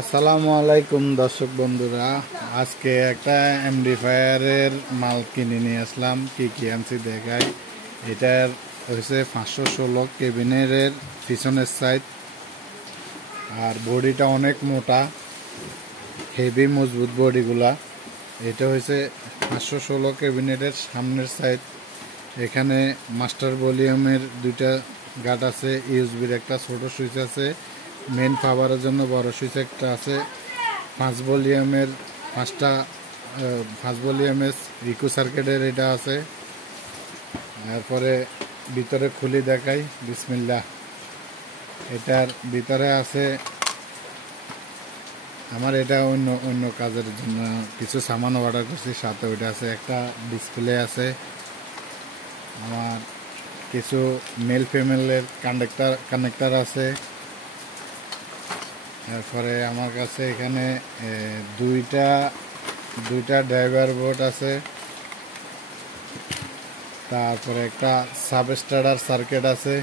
আসসালামু আলাইকুম দর্শক বন্ধুরা, আজকে একটা এমডিফায়ারের মাল কিনে নিয়ে আসলাম। কি আনছি দেখাই। এটার হচ্ছে 516 কেবিনের পিছনের সাইড, আর বডিটা অনেক মোটা, হেভি মজবুত বডিগুলা। এটা হচ্ছে 516 ক্যাবিনেটের সামনের সাইড। এখানে মাস্টার ভলিউমের দুইটা গার্ড আছে, ইউএসবির একটা ছোট সুইচ আছে, মেন পাওয়ারের জন্য বড় সুইচ একটা আছে, 5 ভলিউমের রিকো সার্কিটের এটা আছে। তারপরে ভিতরে খুলি দেখাই, বিসমিল্লাহ। এটার ভিতরে আছে আমার এটা অন্য অন্য কাজের জন্য কিছু সামান অর্ডার করছি, সাথে ওইটা আছে, একটা ডিসপ্লে আছে, আমার কিছু মেল ফিমেলের কানেক্টার আছে। তারপরে আমার কাছে এখানে দুইটা ড্রাইভার বোর্ড আছে। তারপরে একটা সাবস্টার্টার সার্কিট আছে,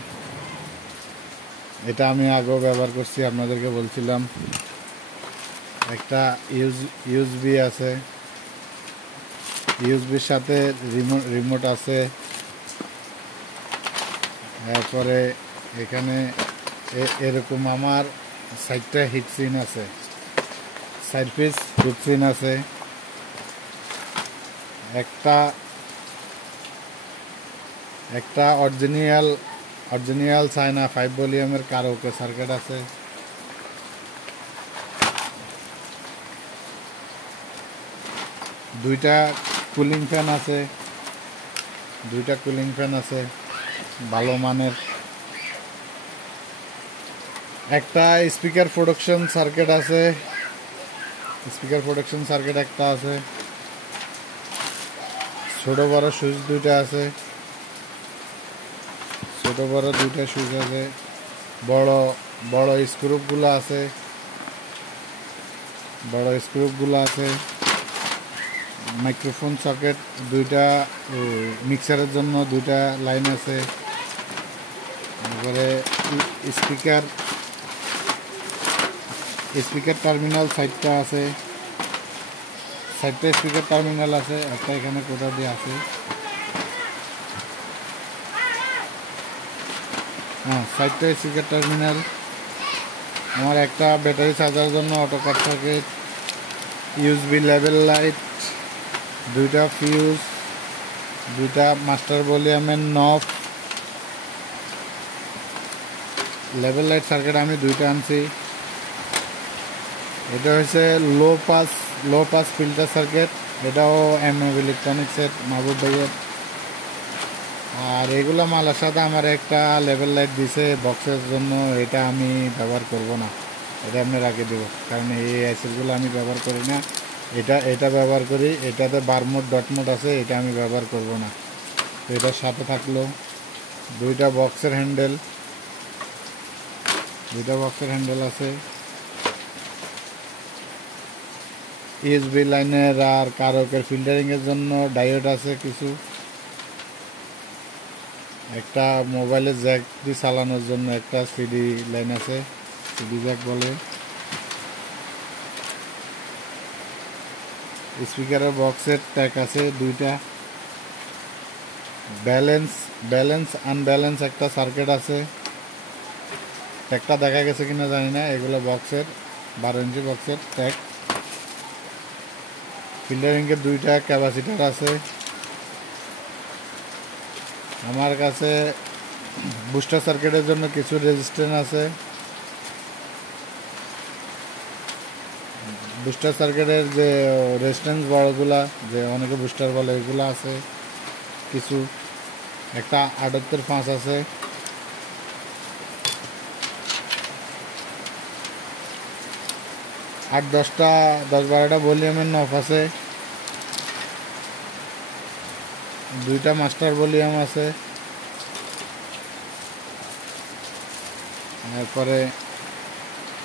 এটা আমি আগেও ব্যবহার করছি, আপনাদেরকে বলছিলাম। একটা ইউএসবি আছে, ইউএসবির সাথে রিমোট আছে। তারপরে এখানে এরকম আমার সাইডটা হিটসিন আছে, সাইড পিস হিটসিন আছে। একটা অরিজিনাল চায়না 5 ভলিউমের কারোকে সার্কিট আছে। দুইটা কুলিং ফ্যান আছে ভালো মানের। একটা স্পিকার প্রোডাকশন সার্কিট একটা আছে। ছোট বড় সুইচ দুইটা আছে, সুইচ আছে। বড় স্ক্রুপগুলো আছে। মাইক্রোফোন সকেট দুইটা, মিক্সারের জন্য দুইটা লাইন আছে। তারপরে স্পিকার টার্মিনাল সাইডটা আছে, স্পিকার টার্মিনাল আছে, একটা এখানে কোথা দিয়ে আছে। সাইডটা স্পিকার টার্মিনাল। আমার একটা ব্যাটারি চার্জার জন্য auto cut circuit, USB level light, দুইটা ফিউজ, দুইটা মাস্টার ভলিউমের নব। লেভেল লাইট সার্কিট আমি দুইটা আনছি। এটা হচ্ছে লো পাস ফিল্টার সার্কিট, এটাও এমএফ ইলেকট্রনিক্সের, মাহবুব ভাইয়ের। আর এগুলো মালের সাথে আমার একটা লেভেল লাইট দিছে বক্সের জন্য, এটা আমি ব্যবহার করব না, এটা আমি রাখে দেবো, কারণ এই অ্যাসেটগুলো আমি ব্যবহার করি না। এটা ব্যবহার করি, এটাতে বার মোড ডট মোড আছে, এটা আমি ব্যবহার করব না। তো এটার সাথে থাকলো দুইটা বক্সের হ্যান্ডেল আছে। ইউএসবি লাইনের আর কারকের ফিল্টারিংয়ের জন্য ডায়োড আছে কিছু। একটা মোবাইলের জ্যাক দিয়ে চালানোর জন্য একটা সিডি লাইন আছে, সিডি জ্যাক বলে। স্পিকারের বক্সের ট্যাগ আছে দুইটা। ব্যালেন্স আনব্যালেন্স একটা সার্কিট আছে, ট্যাগটা দেখা গেছে কিনা জানি না। এগুলো বক্সের 12 ইঞ্চি বক্সের ট্যাগ। ফিল্টারিংয়ের দুইটা ক্যাপাসিটার আছে। আমার কাছে বুস্টার সার্কিটের জন্য কিছু রেজিস্ট্যান্স আছে। বুস্টার সার্কিটের যে রেজিস্ট্যান্স বড়গুলা, যে অনেকে বুস্টার বলে, এগুলো আছে কিছু। একটা 78.5 আছে। আর 10-12টা ভলিউমের নব আছে। দুইটা মাস্টার ভলিউম আছে। তারপরে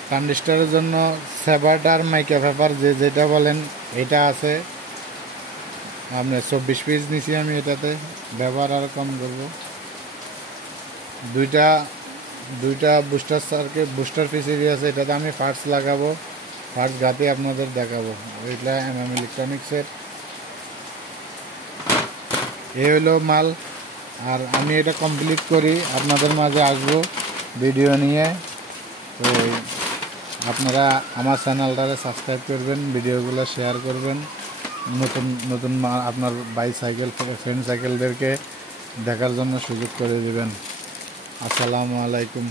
ট্রানজিস্টরের জন্য সেভার মাইকা পেপার যেটা বলেন, এটা আছে। আপনার 24 পিস নিছি আমি, এটাতে ব্যবহার আরও কম করব। দুইটা বুস্টার পিসিবি আছে, এটাতে আমি পার্টস লাগাবো। ফার্স্ট গাতে আপনাদের দেখাবো। ওইটা MM ইলেকট্রনিক্সের এই হলো মাল। আর আমি এটা কমপ্লিট করি আপনাদের মাঝে আসবো ভিডিও নিয়ে। তো আপনারা আমার চ্যানেলটারে সাবস্ক্রাইব করবেন, ভিডিওগুলো শেয়ার করবেন, নতুন নতুন আপনার বাইসাইকেল ফ্রেন্ড সাইকেলদেরকে দেখার জন্য সুযোগ করে দেবেন। আসসালামু আলাইকুম।